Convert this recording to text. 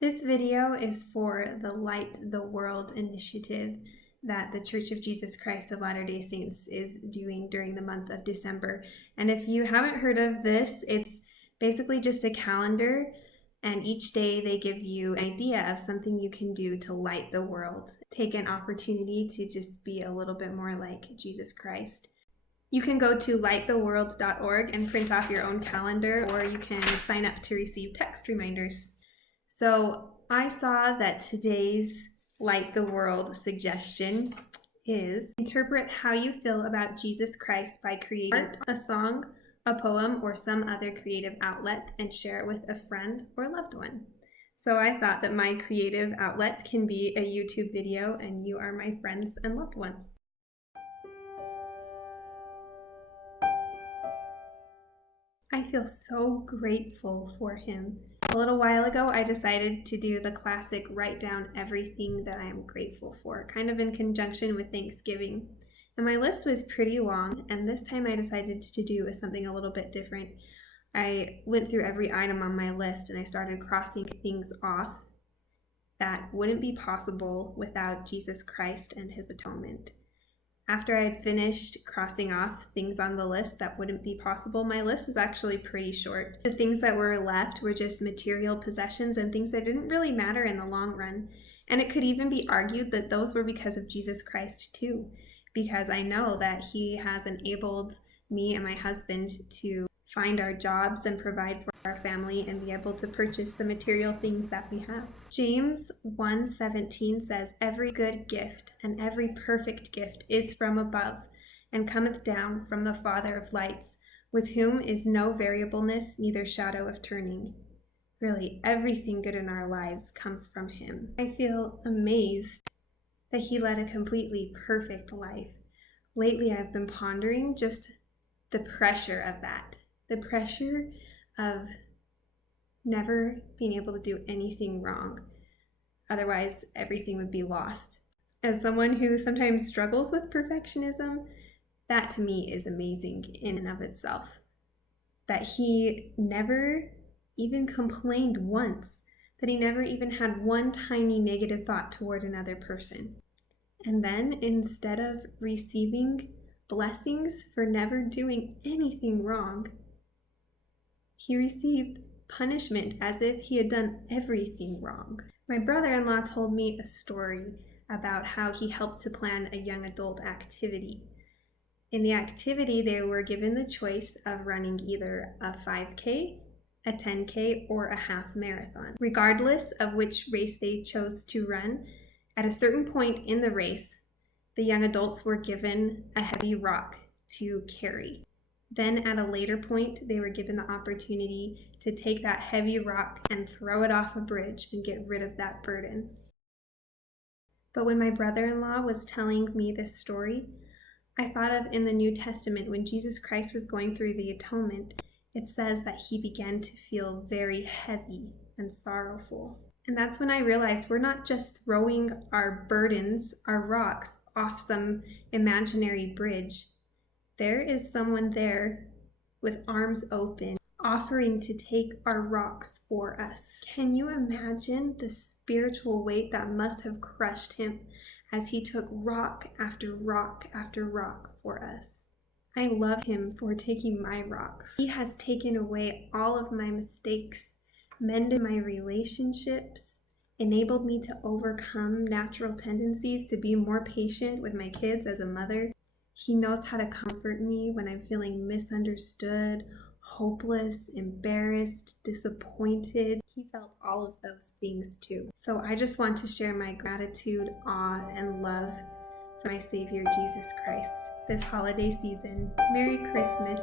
This video is for the Light the World initiative that the Church of Jesus Christ of Latter-day Saints is doing during the month of December. And if you haven't heard of this, it's basically just a calendar, and each day they give you an idea of something you can do to light the world. Take an opportunity to just be a little bit more like Jesus Christ. You can go to lighttheworld.org and print off your own calendar, or you can sign up to receive text reminders. So I saw that today's Light the World suggestion is interpret how you feel about Jesus Christ by creating art, a song, a poem, or some other creative outlet and share it with a friend or loved one. So I thought that my creative outlet can be a YouTube video, and you are my friends and loved ones. I feel so grateful for him. A little while ago, I decided to do the classic write down everything that I am grateful for, kind of in conjunction with Thanksgiving. And my list was pretty long, and this time I decided to do something a little bit different. I went through every item on my list and I started crossing things off that wouldn't be possible without Jesus Christ and his atonement. After I had finished crossing off things on the list that wouldn't be possible, my list was actually pretty short. The things that were left were just material possessions and things that didn't really matter in the long run. And it could even be argued that those were because of Jesus Christ too, because I know that he has enabled me and my husband to find our jobs and provide for our family and be able to purchase the material things that we have. James 1:17 says, "Every good gift and every perfect gift is from above, and cometh down from the Father of lights, with whom is no variableness, neither shadow of turning." Really, everything good in our lives comes from him. I feel amazed that he led a completely perfect life. Lately, I've been pondering just the pressure of that. The pressure of never being able to do anything wrong. Otherwise, everything would be lost. As someone who sometimes struggles with perfectionism, that to me is amazing in and of itself. That he never even complained once, that he never even had one tiny negative thought toward another person. And then instead of receiving blessings for never doing anything wrong, he received punishment as if he had done everything wrong. My brother-in-law told me a story about how he helped to plan a young adult activity. In the activity, they were given the choice of running either a 5K, a 10K, or a half marathon. Regardless of which race they chose to run, at a certain point in the race, the young adults were given a heavy rock to carry. Then at a later point, they were given the opportunity to take that heavy rock and throw it off a bridge and get rid of that burden. But when my brother-in-law was telling me this story, I thought of in the New Testament when Jesus Christ was going through the atonement, it says that he began to feel very heavy and sorrowful. And that's when I realized we're not just throwing our burdens, our rocks, off some imaginary bridge. There is someone there with arms open, offering to take our rocks for us. Can you imagine the spiritual weight that must have crushed him as he took rock after rock after rock for us? I love him for taking my rocks. He has taken away all of my mistakes, mended my relationships, enabled me to overcome natural tendencies to be more patient with my kids as a mother. He knows how to comfort me when I'm feeling misunderstood, hopeless, embarrassed, disappointed. He felt all of those things too. So I just want to share my gratitude, awe, and love for my Savior, Jesus Christ, this holiday season. Merry Christmas.